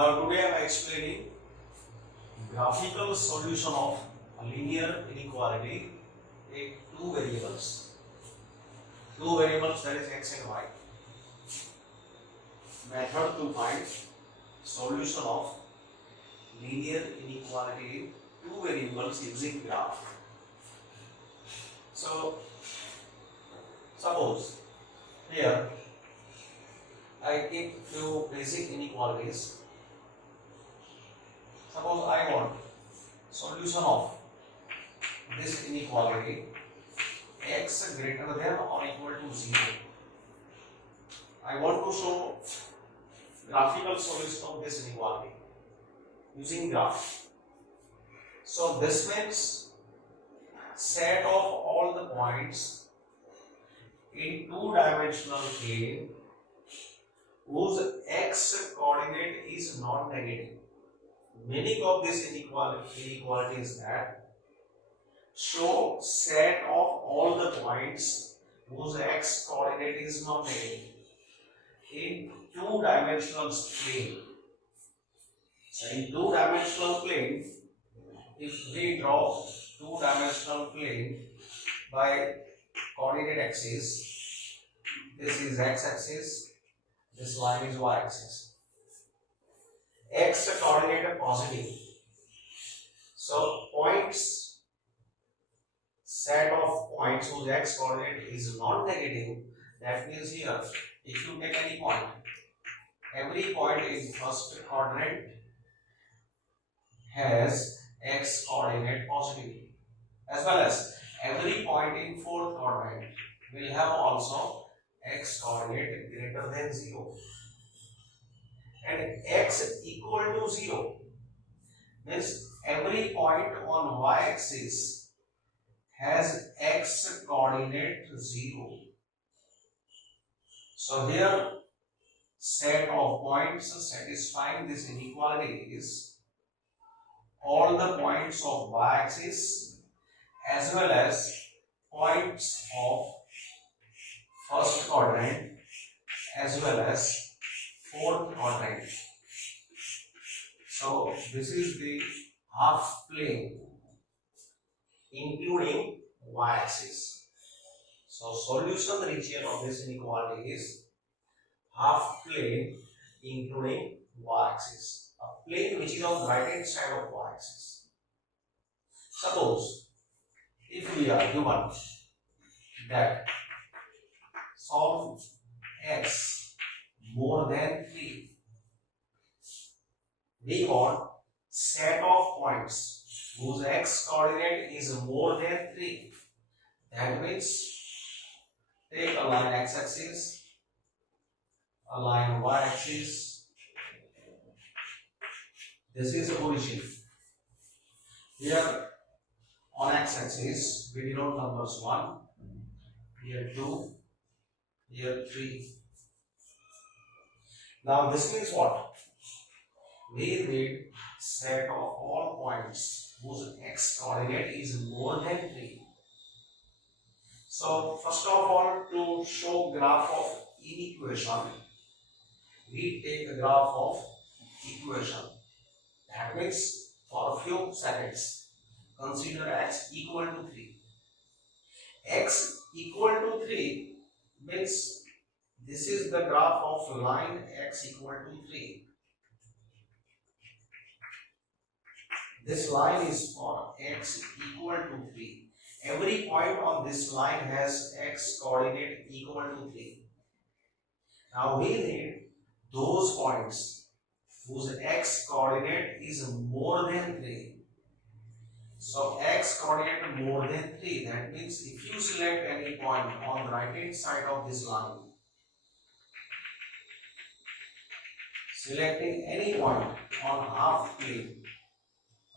Now today I am explaining graphical solution of a linear inequality in two variables. Two variables, that is x and y. Method to find solution of linear inequality in two variables using graph. So suppose here I keep few basic inequalities. Suppose I want solution of this inequality x greater than or equal to 0. I want to show graphical solution of this inequality using graph. So this means set of all the points in two-dimensional plane whose x coordinate is non-negative. Meaning of this inequality is that show set of all the points whose x coordinate is non-negative in two-dimensional plane. So in two-dimensional plane, if we draw two-dimensional plane by coordinate axis, this is x-axis, this line is y-axis. X coordinate positive. So points, set of points whose x coordinate is non-negative, that means here if you take any point, every point in first quadrant has x coordinate positive, as well as every point in fourth quadrant will have also x coordinate greater than 0. And x equal to 0 means every point on y-axis has x coordinate 0. So here set of points satisfying this inequality is all the points of y-axis as well as points of first quadrant as well as fourth quadrant. So this is the half plane including y-axis. So solution region of this inequality is half plane including y-axis, a plane which is on the right hand side of y-axis. Suppose if we are given that solve x more than 3, we want set of points whose x coordinate is more than 3. That means take a line x-axis, a line y-axis. This is the origin. Here on x-axis we denote numbers 1, here 2, here 3. Now this means what? We need set of all points whose x coordinate is more than 3. So first of all, to show graph of inequation, we take a graph of equation. That means for a few seconds consider x equal to 3. X equal to 3 means this is the graph of line x equal to 3. This line is for x equal to 3. Every point on this line has x coordinate equal to 3. Now we need those points whose x coordinate is more than 3. So x coordinate more than 3, that means if you select any point on the right hand side of this line, selecting any point on half plane,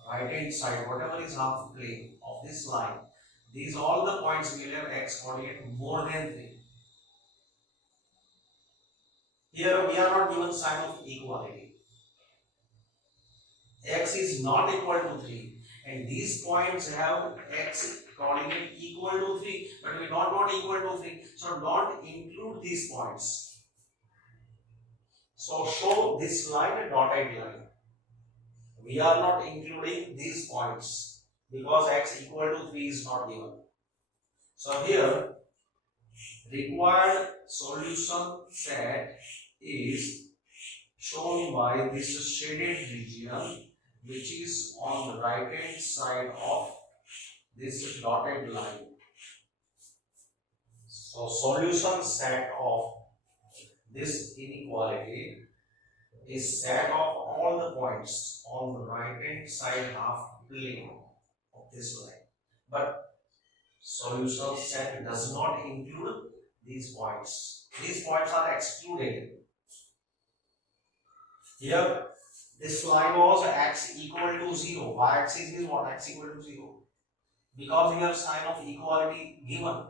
right hand side, whatever is half plane of this line, these all the points will have x coordinate more than 3. Here we are not given sign of equality. X is not equal to 3 and these points have x coordinate equal to 3, but we don't want equal to 3, so don't include these points. So show this line a dotted line. We are not including these points because x equal to 3 is not given. So here required solution set is shown by this shaded region which is on the right hand side of this dotted line. So solution set of this inequality is set of all the points on the right hand side half plane of this line. But solution set does not include these points. These points are excluded. Here this line was x equal to 0. Y-axis is what? X equal to 0. Because here sign of equality given,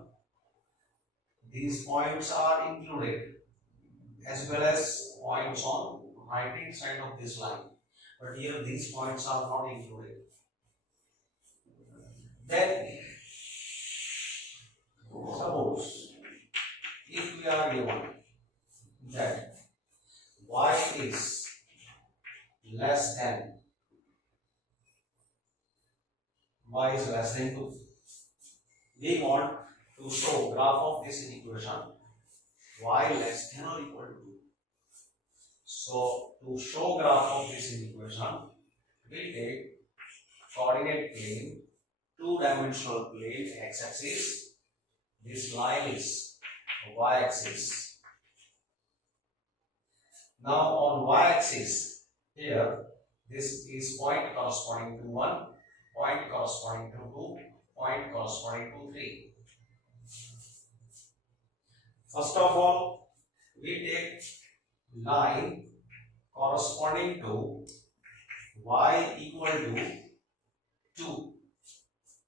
these points are included as well as points on right hand side of this line. But here these points are not included. Then suppose if we are given that y is less than 2, we want to show graph of this equation y less than or equal to 2. So to show graph of this equation, we take coordinate plane, two-dimensional plane, x-axis. This line is y-axis. Now on y-axis, here this is point corresponding to 1, point corresponding to 2, point corresponding to 3. First of all, we take line corresponding to y equal to 2.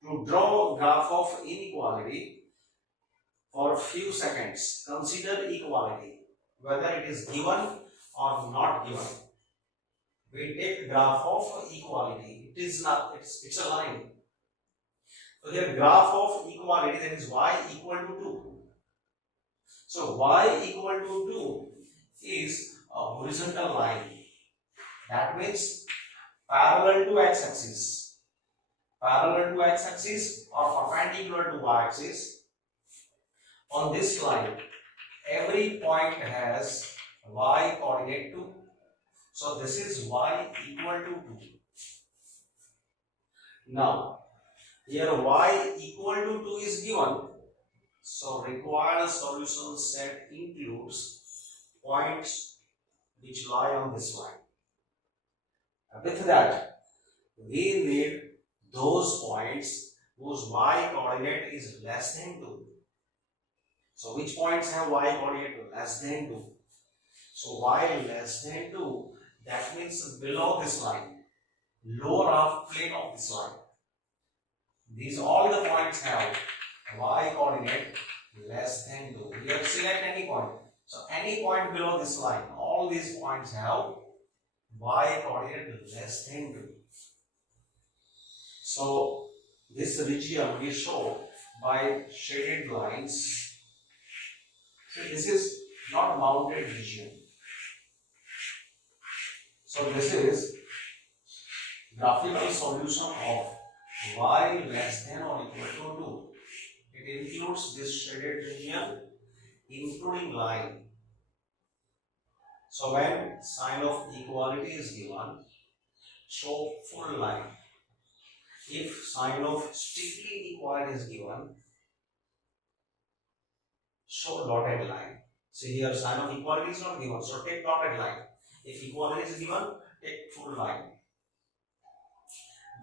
To draw graph of inequality for few seconds, consider equality, whether it is given or not given. We take graph of equality. It is not, it's a line. So here graph of equality, that is y equal to 2. So y equal to 2 is a horizontal line. That means parallel to x-axis. Parallel to x-axis or perpendicular to y-axis. On this line, every point has y coordinate 2. So this is y equal to 2. Now, here y equal to 2 is given. So required solution set includes points which lie on this line. With that, we need those points whose y coordinate is less than 2. So which points have y coordinate less than 2? So y less than 2, that means below this line, lower half plane of this line. These all the points have y coordinate less than 2. Here select any point. So any point below this line, all these points have y coordinate less than 2. So this region we show by shaded lines. So this is not bounded region. So this is graphical solution of y less than or equal to 2. It includes this shaded region, including line. So when sign of equality is given, show full line. If sign of strictly inequality is given, show dotted line. See here sign of equality is not given, so take dotted line. If equality is given, take full line.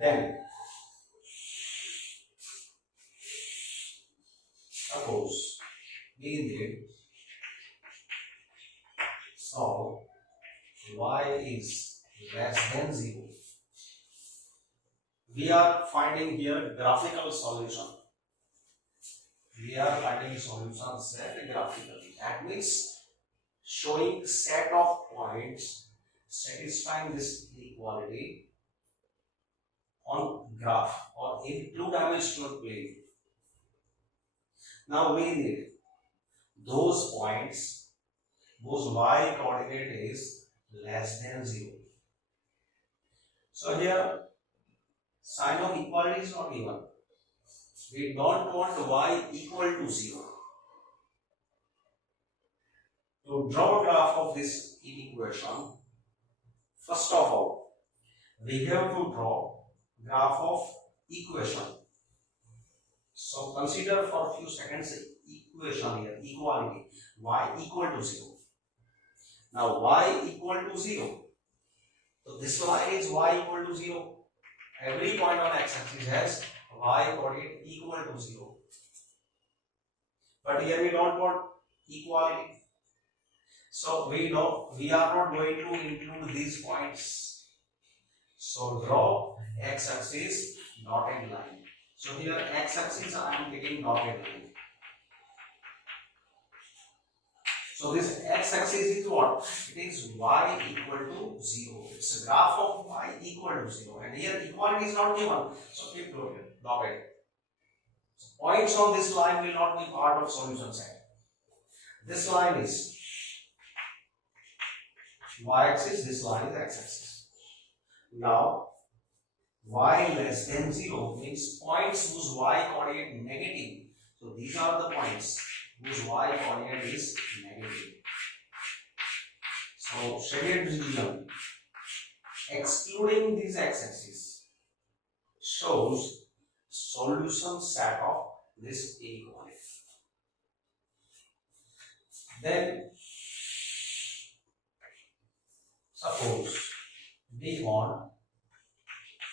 Then suppose we need solve y is less than 0. We are finding here graphical solution. We are finding solution set graphically. That means showing set of points satisfying this inequality on graph or in two-dimensional plane. Now we need those points whose y coordinate is less than 0. So here sign of equality is not given. We don't want y equal to 0. To draw a graph of this inequation, first of all, we have to draw graph of equation. So consider for a few seconds equation here, equality, y equal to 0. Now y equal to 0. So this line is y equal to 0. Every point on x-axis has y coordinate equal to 0. But here we don't want equality. So we are not going to include these points. So draw x-axis dotted line. So here x-axis I am taking dotted line. So this x-axis is what? It is y equal to 0. It's a graph of y equal to 0. And here equality is not given. So keep dotted. So points on this line will not be part of solution set. This line is y-axis, this line is x-axis. Now, y less than 0 means points whose y coordinate negative. So these are the points whose y coordinate is negative. So shaded region excluding these x-axis shows solution set of this inequality. Then suppose we want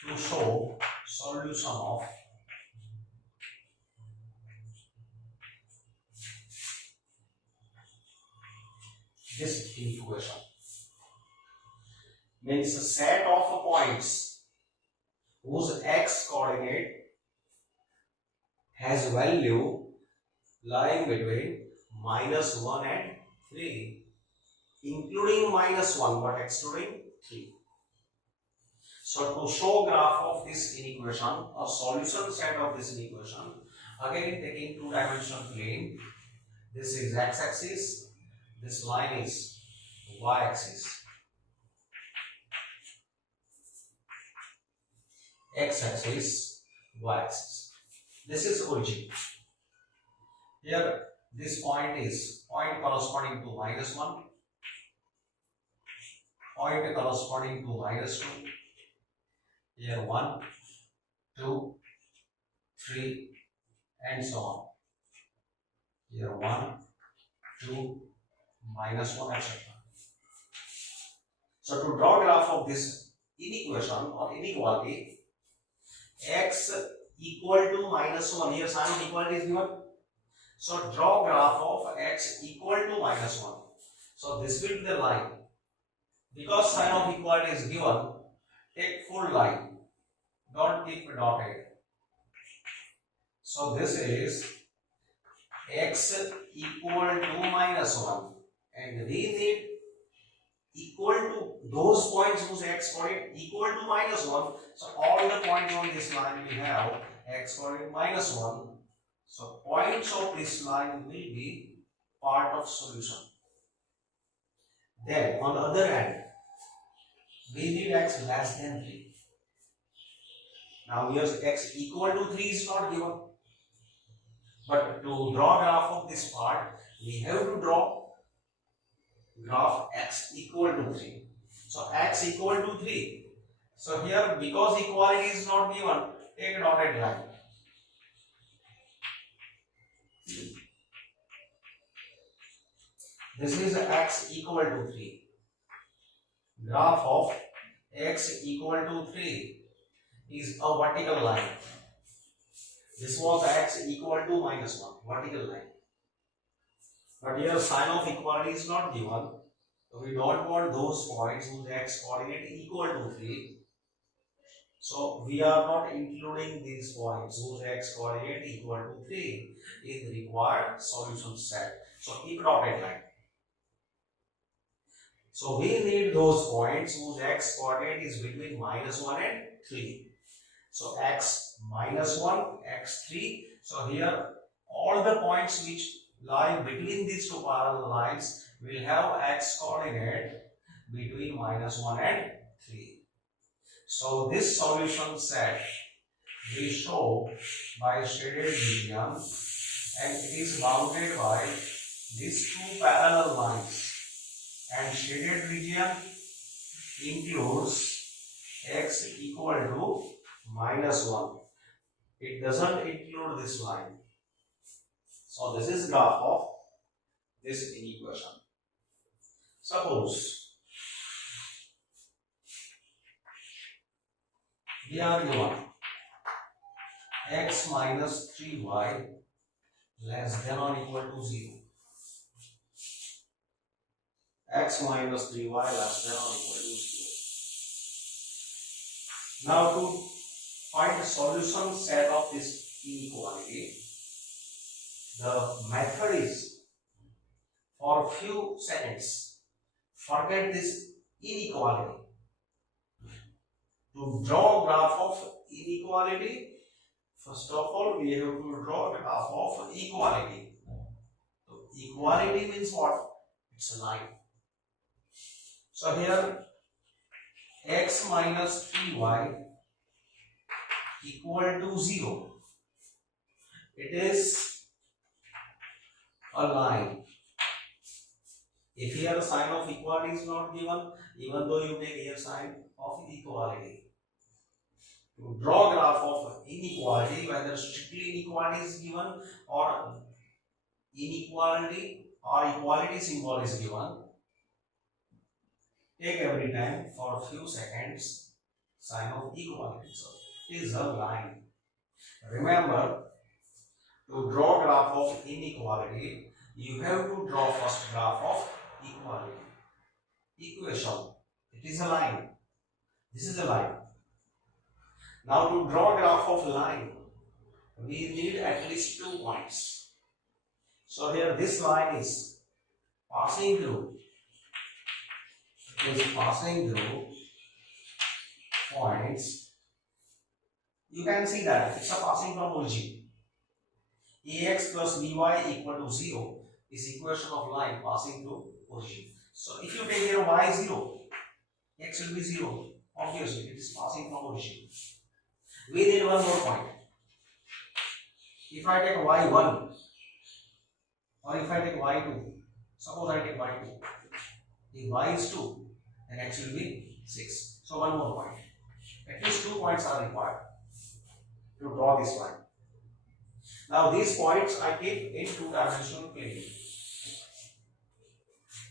to show solution of this equation. Means a set of points whose x coordinate has value lying between -1 and 3, including -1 but excluding 3. So to show graph of this inequation or solution set of this inequation, again taking two-dimensional plane, this is x-axis, this line is y-axis. X-axis, y-axis. This is origin. Here this point is point corresponding to -1, point corresponding to -2. Here 1, 2, 3 and so on. Here 1, 2, -1 etc. So to draw graph of this inequation or inequality, x equal to -1, here sign of equality is given. So draw graph of x equal to -1. So this will be the line. Because sign of equality is given, take full line. Don't keep dotted. So this is x equal to -1 and we need equal to those points whose x coordinate equal to -1. So all the points on this line we have x coordinate -1. So points of this line will be part of solution. Then on the other hand, we need x less than 3. Now here's x equal to 3 is not given. But to draw graph of this part, we have to draw graph x equal to 3. So x equal to 3. So here because equality is not given, take a dotted line. This is x equal to 3. Graph of x equal to 3 is a vertical line. This was x equal to -1, vertical line. But here sign of equality is not given. So we don't want those points whose x coordinate equal to 3. So we are not including these points whose x coordinate equal to 3 in the required solution set. So keep dotted line. So we need those points whose x coordinate is between -1 and 3. So x -1, x 3. So here all the points which lie between these two parallel lines will have x coordinate between -1 and 3. So this solution set we show by shaded region, and it is bounded by these two parallel lines, and shaded region includes x equal to -1. It doesn't include this line. So this is graph of this inequation. Suppose we are given x minus 3y less than or equal to 0. X minus 3y less than or equal to 0. Now to find the solution set of this inequality, the method is, for a few seconds, forget this inequality. To draw graph of inequality, first of all we have to draw a graph of equality. So equality means what? It's a line. So here x minus 3y equal to 0. It is a line. If here the sign of equality is not given, even though you take here sign of equality. To draw graph of inequality, whether strictly inequality is given or inequality or equality symbol is given, take every time for a few seconds sign of equality. So it is a line. Remember, to draw graph of inequality, you have to draw first graph of equality. Equation. It is a line. This is a line. Now to draw graph of line, we need at least 2 points. So here this line is passing through. It is passing through points. You can see that it's a passing from origin. Ax plus by equal to 0 is equation of line passing through origin. So if you take here y 0, x will be 0. Obviously it is passing from origin. We need one more point. If I take y1 or if I take y2, suppose I take y2, if y is 2, then x will be 6. So one more point. At least 2 points are required to draw this line. Now these points I keep in 2-dimensional plane.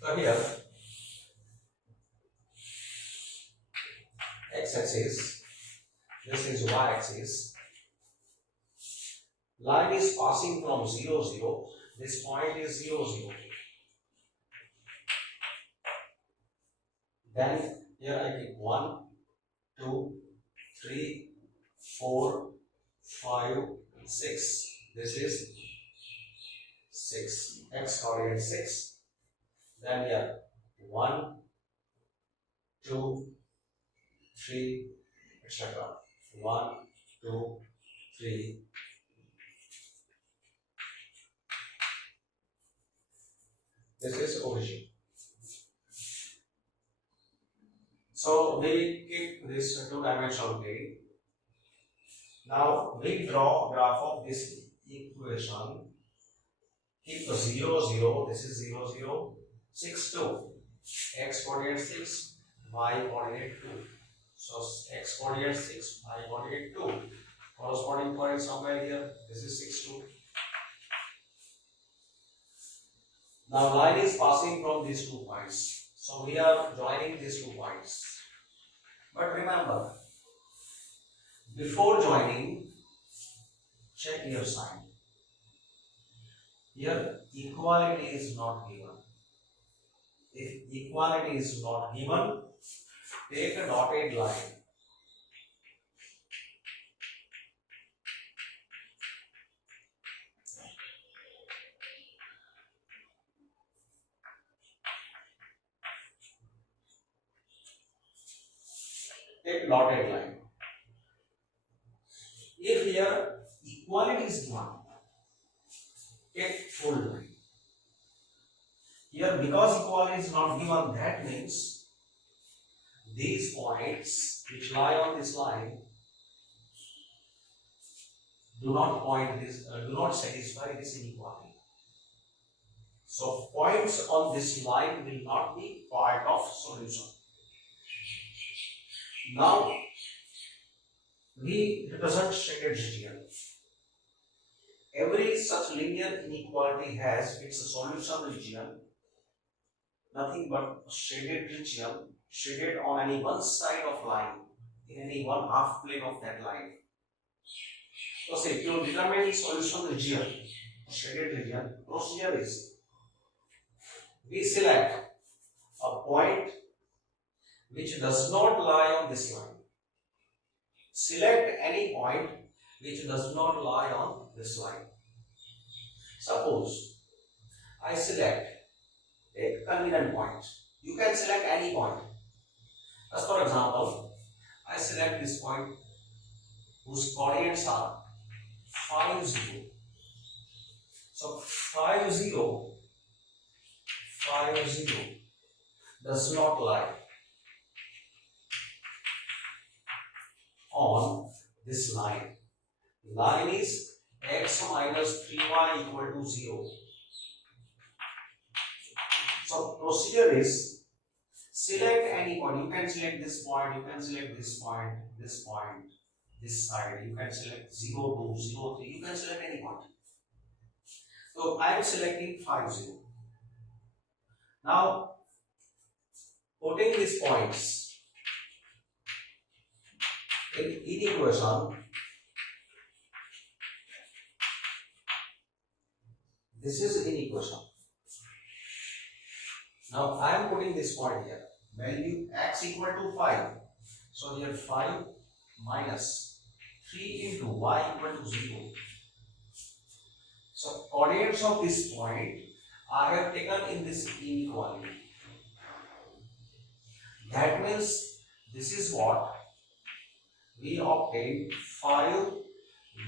So here x-axis, this is y-axis. Line is passing from 0, 0. This point is 0, 0. Then here I keep 1, 2, 3, 4, 5, 6. This is 6. X coordinate 6. Then here 1, 2, 3, etc. 1, 2, 3. This is origin. So we keep this 2-dimensional plane. Now we draw graph of this equation. Keep 0, 0. This is 0, 0. 6, 2. X coordinate 6, y coordinate 2. So x coordinate 6, y coordinate 2. Corresponding point somewhere here. This is 6, 2. Now line is passing from these 2 points. So we are joining these 2 points. But remember, before joining, check your sign. Here equality is not given. If equality is not given, take a dotted line. Take dotted line. If here equality is given, take full line. Here here because equality is not given, that means these points which lie on this line do not satisfy this inequality. So points on this line will not be part of solution. Now we represent shaded region. Every such linear inequality has its solution region, nothing but a shaded region, shaded on any one side of line, in any one half plane of that line. So say to determine solution region, shaded region, procedure is we select a point which does not lie on this line. Select any point which does not lie on this line. Suppose I select a convenient point. You can select any point. As for example, I select this point whose coordinates are 5, 0. So 5, 0, 5, 0 does not lie on this line. Line is x minus 3y equal to 0. So procedure is select any point. You can select this point, you can select this point, this point, this side. You can select 0, 2, 0, 3. You can select any point. So I am selecting 5, 0. Now putting these points in equation, this is in equation. Now I am putting this point here. Value x equal to 5. So here 5 minus 3 into y equal to 0. So coordinates of this point I have taken in this inequality. That means this is what we obtained, 5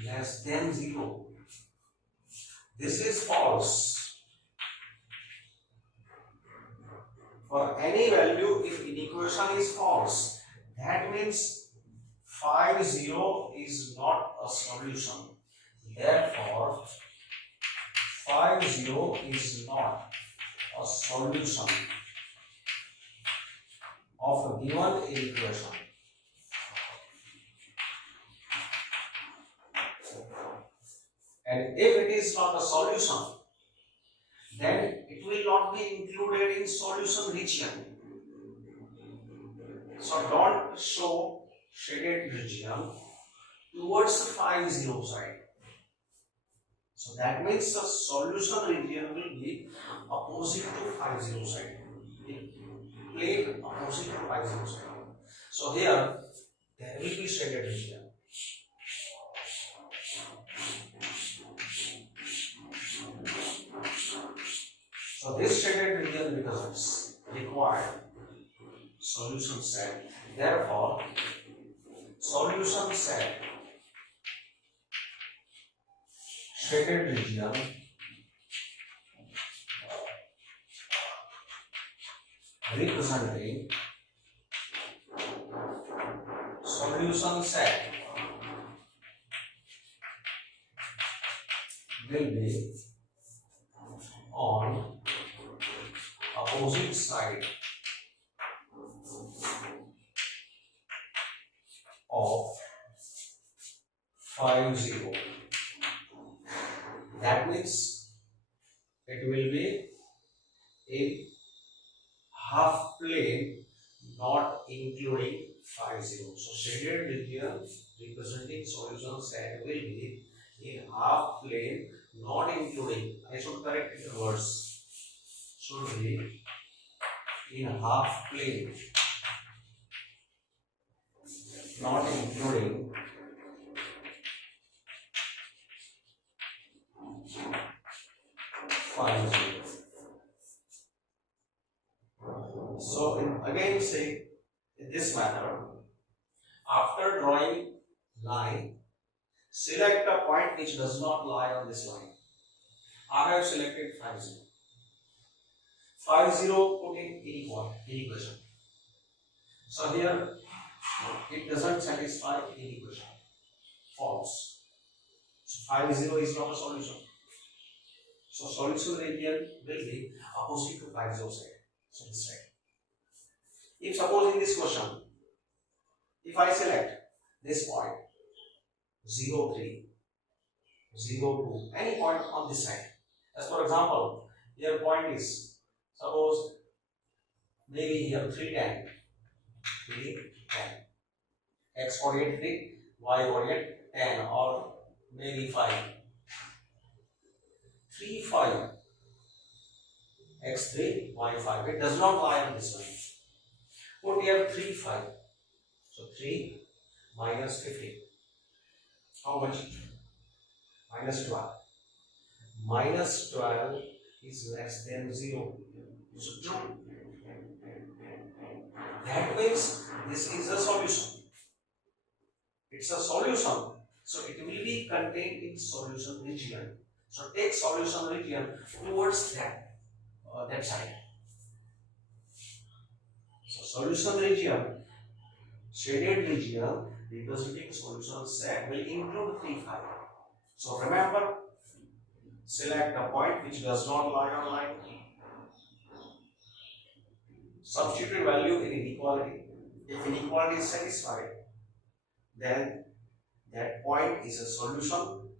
less than 0. This is false. For any value, if inequation is false, that means 5, 0 is not a solution. Therefore, 5, 0 is not a solution of a given equation. And if it is not a solution, then it will not be included in solution region. So don't show shaded region towards the 5, 0 side. So that means the solution region will be opposite to 5, 0 side. Plane opposite to 5, 0 side. So here there will be shaded region. So this shaded region represents required solution set. Therefore, solution set shaded region representing solution set will be on opposite side of 5, 0. That means it will be in half plane, not including 5, 0. So shaded region representing solution set will be in half plane, not including, I should correct it words, should be in half plane, not including 5, 0. So again say in this manner, after drawing line, select a point which does not lie on this line. I have selected 5, 0. 5 0 put in inequation. So here it doesn't satisfy inequation. False. So 5 0 is not a solution. So solution region will be opposite to 5 0 side. So this side. If suppose in this question, if I select this point 0 3, 0 2, any point on this side. As for example, here point is suppose maybe here 3 10, 3 10, x coordinate 3, y coordinate 10, or maybe 5, 3 5, x 3, y 5. It does not lie on this line. Put here 3 5. So 3 minus 15. How much? Minus 12. Minus 12 is less than 0. So true. That means this is a solution. It's a solution. So it will be contained in solution region. So take solution region towards that side. So solution region, shaded region representing solution set will include 3 5. So remember, select a point which does not lie on line. Substitute value in inequality. If inequality is satisfied, then that point is a solution.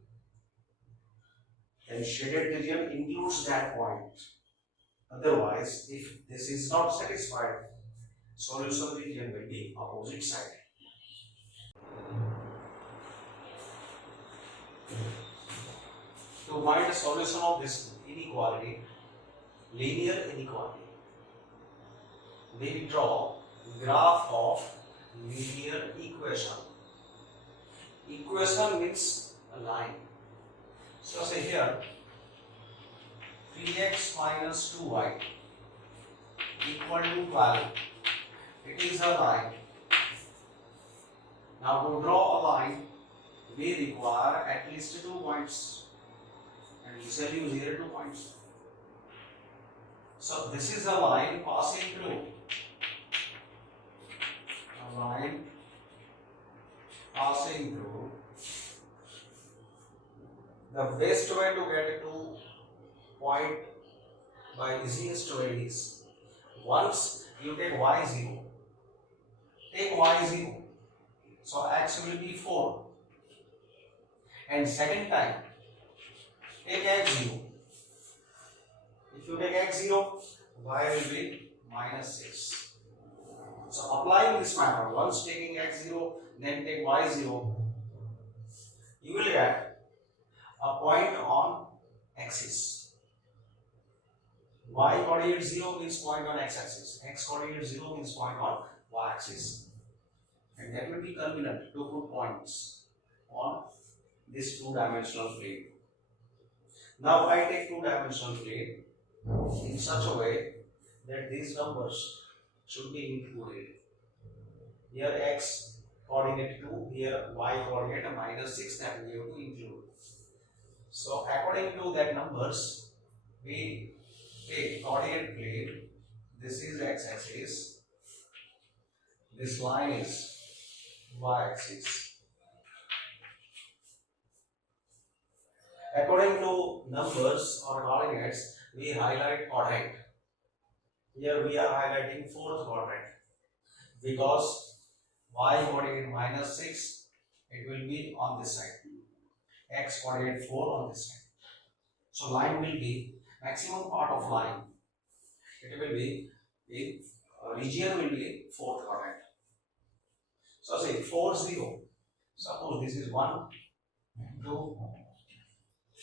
Then shaded region includes that point. Otherwise, if this is not satisfied, solution region will be opposite side. To find a solution of this inequality, linear inequality, we draw graph of linear equation. Equation means a line. So say here 3x minus 2y equal to 12. It is a line. Now to draw a line, we require at least 2 points, and we shall use here 2 points. So this is a line passing through. A line passing through. The best way to get to point by easiest way is, once you take y0, take y0, so x will be 4, and second time take x0. If you take x0, y will be minus 6. So applying this method, once taking x0, then take y0, you will get a point on axis. Y coordinate 0 means point on x axis. X coordinate 0 means point on y axis. And that will be convenient to put points on this 2-dimensional plane. Now I take 2-dimensional plane in such a way that these numbers should be included. Here x coordinate 2, here y coordinate minus 6, that we have to include. So according to that numbers, we take coordinate plane. This is x axis. This line is y axis. According to numbers or coordinates, we highlight quadrant. Here we are highlighting 4th quadrant because y coordinate minus 6, it will be on this side. X coordinate 4 on this side. So line will be maximum part of line. It will be in region will be 4th quadrant. So say 4 0. Suppose this is 1, 2,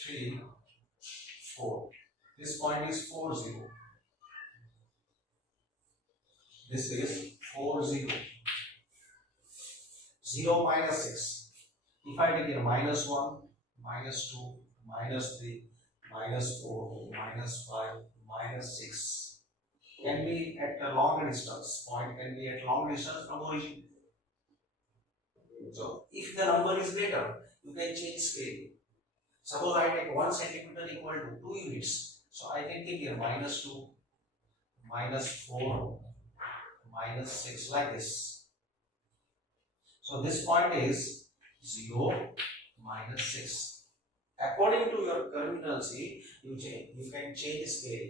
3, 4. This point is 4 0. This is 4 0. 0 minus 6. If I take here minus 1, minus 2, minus 3, minus 4, minus 5, minus 6 can be at a longer distance. Point can be at long distance from origin. So if the number is greater, you can change scale. Suppose I take 1 centimeter equal to 2 units. So I can take here minus 2, -4, -6 like this. So this point is 0, -6. According to your terminology, you can change scale.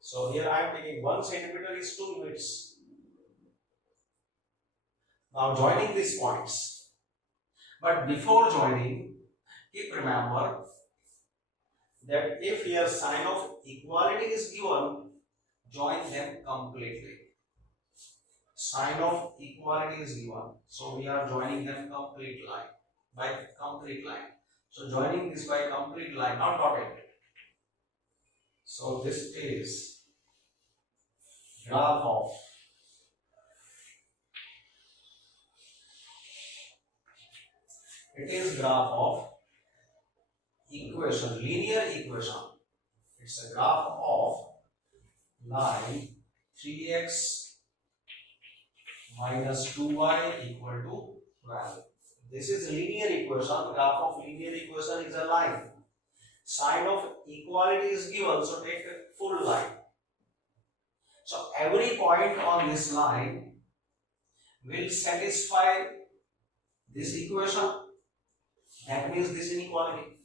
So here I am taking 1 centimeter is 2 units. Now joining these points. But before joining, keep remember that if here sign of equality is given, join them completely. Sign of equality is given, so we are joining them complete line by complete line. So joining this by complete line, not dotted. So this is graph of graph of equation, linear equation. It's a graph of line 3x minus 2y equal to 12. This is linear equation. Graph of linear equation is a line. Sign of equality is given, so take a full line. So every point on this line will satisfy this equation. That means this inequality.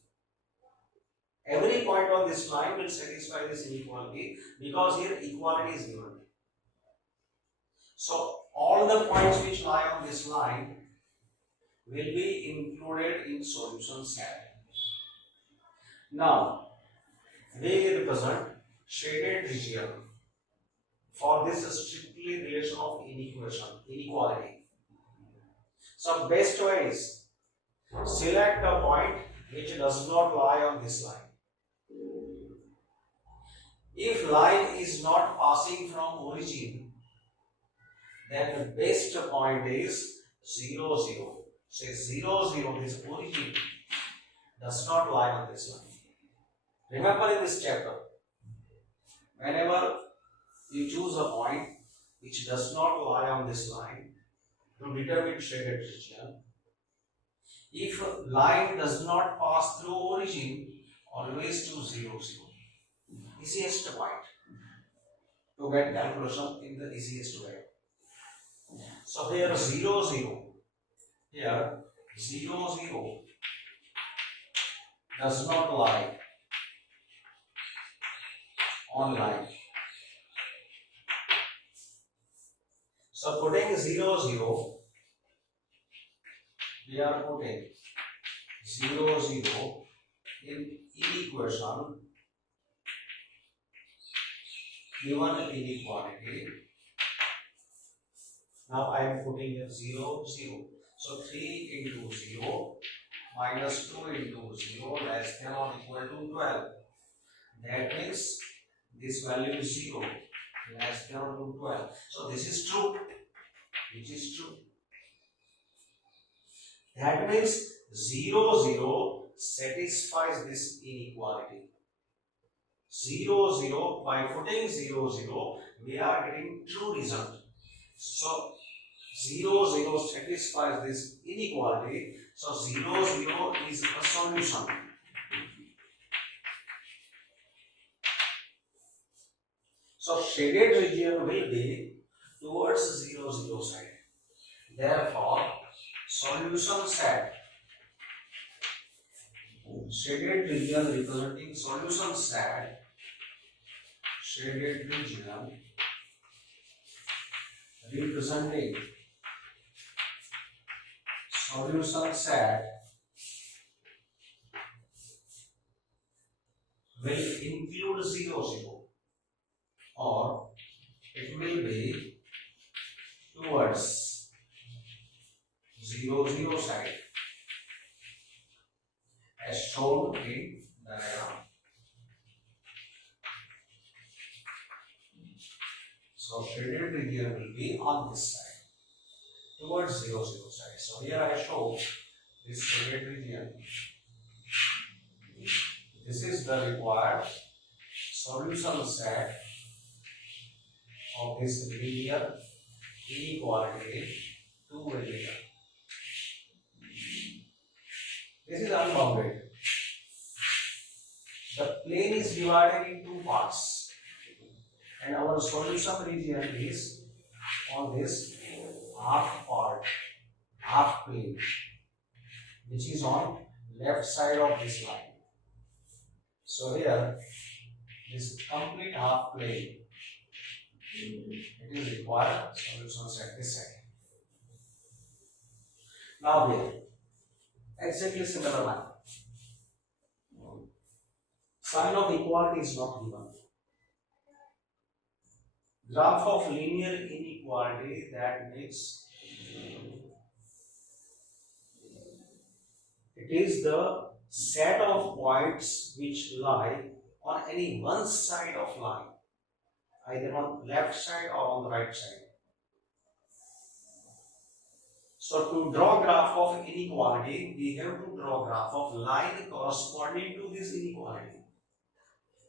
Every point on this line will satisfy this inequality because here equality is given. So all the points which lie on this line will be included in solution set. Now we represent shaded region for this strictly relation of inequality. So best way is select a point which does not lie on this line. If line is not passing from origin, then the best point is 0, 0. Say 0, 0, this origin does not lie on this line. Remember in this chapter, whenever you choose a point which does not lie on this line to determine shaded region, if line does not pass through origin, always choose 0, 0. Easiest point to get calculation in the easiest way. So here 0, 0. Here 0, 0 does not lie on line. So putting 0, 0, we are putting 0, 0 in equation given inequality. Now I am putting here 0, 0. So 3 into 0 minus 2 into 0 less than or equal to 12. That means this value is 0 less than or equal to 12. So this is true. Which is true. That means 0, 0 satisfies this inequality. 0, 0, by putting 0, 0, we are getting true result. So 0, 0 satisfies this inequality. So 0, 0 is a solution. So shaded region will be towards 0, 0 side. Therefore, solution set, shaded region representing solution set, shaded region representing solution set will include 0, 0, or it will be towards 0, 0 side as shown in the diagram. So shaded region will be on this side towards 0, 0 side. So here I show this shaded region. This is the required solution set of this linear inequality to variable. This is unbounded. The plane is divided in two parts, and our solution region is on this half part, half plane, which is on left side of this line. So here, this complete half plane, it is required solutions at this side. Now here, exactly similar line. Sign of equality is not given. Graph of linear inequality, that means it is the set of points which lie on any one side of line, either on left side or on the right side. So to draw graph of inequality, we have to draw graph of line corresponding to this inequality.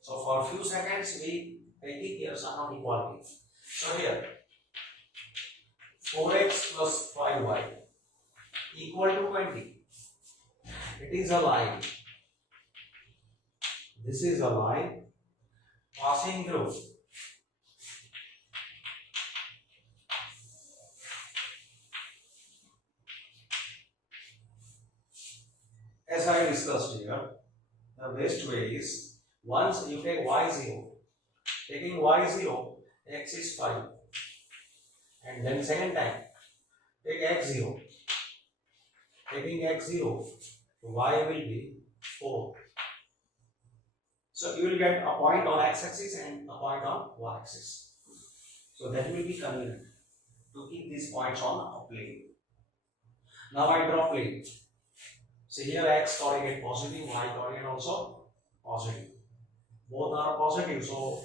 So for a few seconds we take here sign of equality. So here 4x plus 5y equal to 20. It is a line. This is a line passing through as I discussed here. The best way is once you take y0, taking y0, x is 5, and then second time take x0, taking x0, y will be 4. So you will get a point on x-axis and a point on y-axis. So that will be convenient to keep these points on a plane. Now I draw plane. See here x coordinate positive, y coordinate also positive. Both are positive, so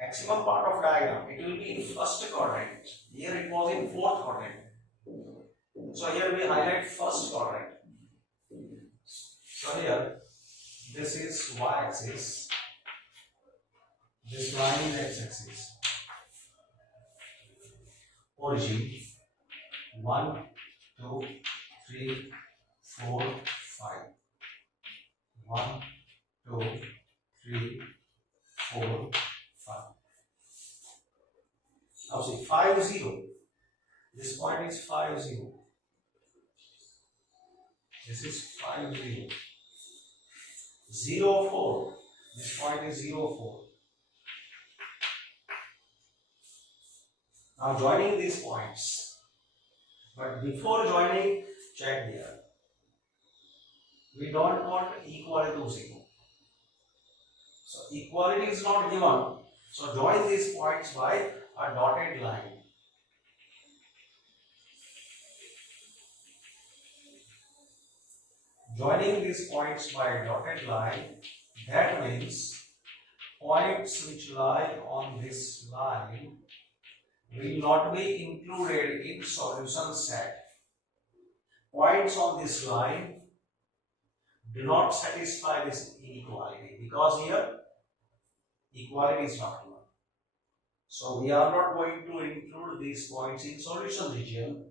maximum part of diagram it will be in first quadrant. Here it was in fourth quadrant. So here we highlight first quadrant. So here this is y-axis, this line is x-axis. Origin 1, 2, 3, 4, 5. 1, 2, 3, 4, 5. Now see 5, 0. This point is 5, 0. This is 5, 0. 0, 4. This point is 0, 4. Now joining these points. But before joining, check here. We don't want equal to 0. So equality is not given. So join these points by a dotted line. Joining these points by a dotted line, that means points which lie on this line will not be included in solution set. Points on this line do not satisfy this inequality because here equality is not given. So we are not going to include these points in solution region.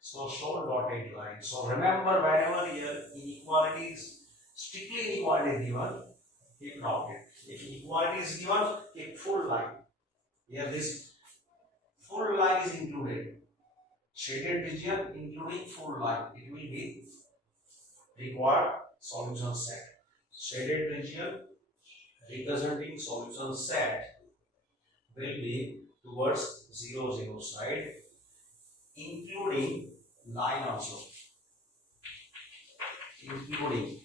So show dotted line. So remember, whenever here inequality is strictly inequality is given, keep dotted. If equality is given, keep full line. Here this full line is included. Shaded region including full line. It will be required solution set. Shaded region representing solution set will be towards 0, 0 side, including line also. Including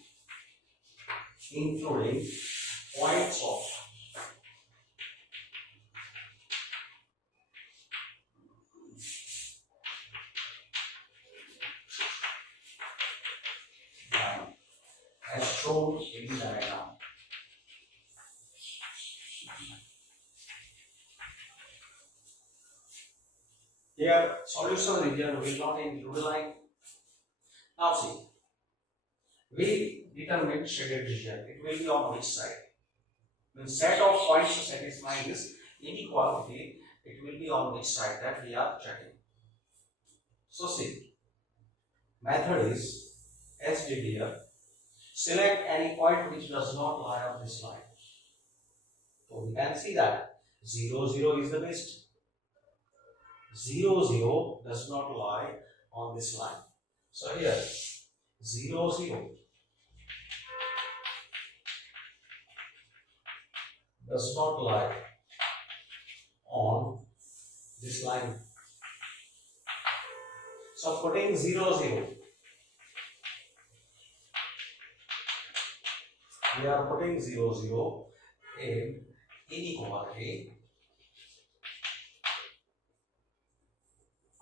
points of line as shown in the diagram. Here solution region will not include line. Now see, we determine shaded region. It will be on which side? When set of points to satisfy this inequality, it will be on which side, that we are checking. So see, method is as did here. Select any point which does not lie on this line. So we can see that 0, 0 is the best. 0, 0 does not lie on this line. So here 0, 0 does not lie on this line. So putting 0, 0, we are putting 0, 0 in inequality.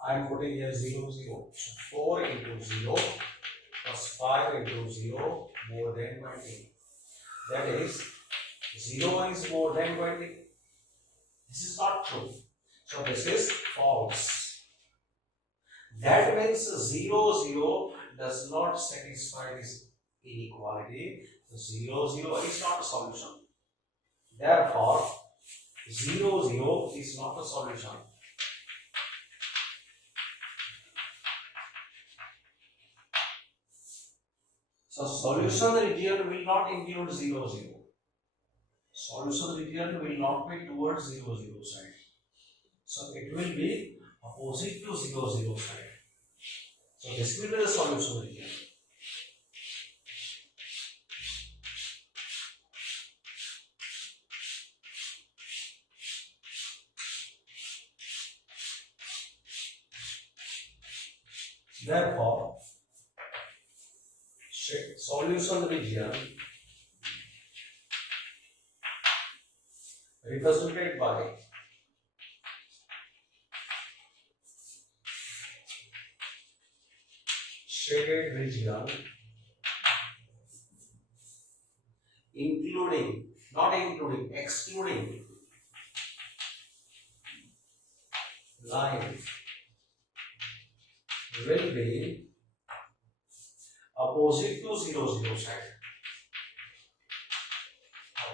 I am putting here 0, 0. So 4 into 0 plus 5 into 0 more than 20. That is 0 is more than 20. This is not true. So this is false. That means 0, 0 does not satisfy this inequality. 0, 0 is not a solution. Therefore, 0, 0 is not a solution. So solution region will not include 0, 0. Solution region will not be towards 0, 0 side. So it will be opposite to 0, 0 side. So this will be the solution region. Therefore, solution region represented by shaded region including, not including, excluding line will be opposite to 0, 0 side.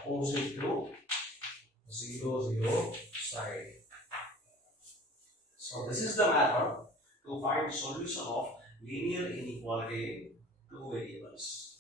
Opposite to 0, 0 side. So this is the method to find solution of linear inequality in two variables.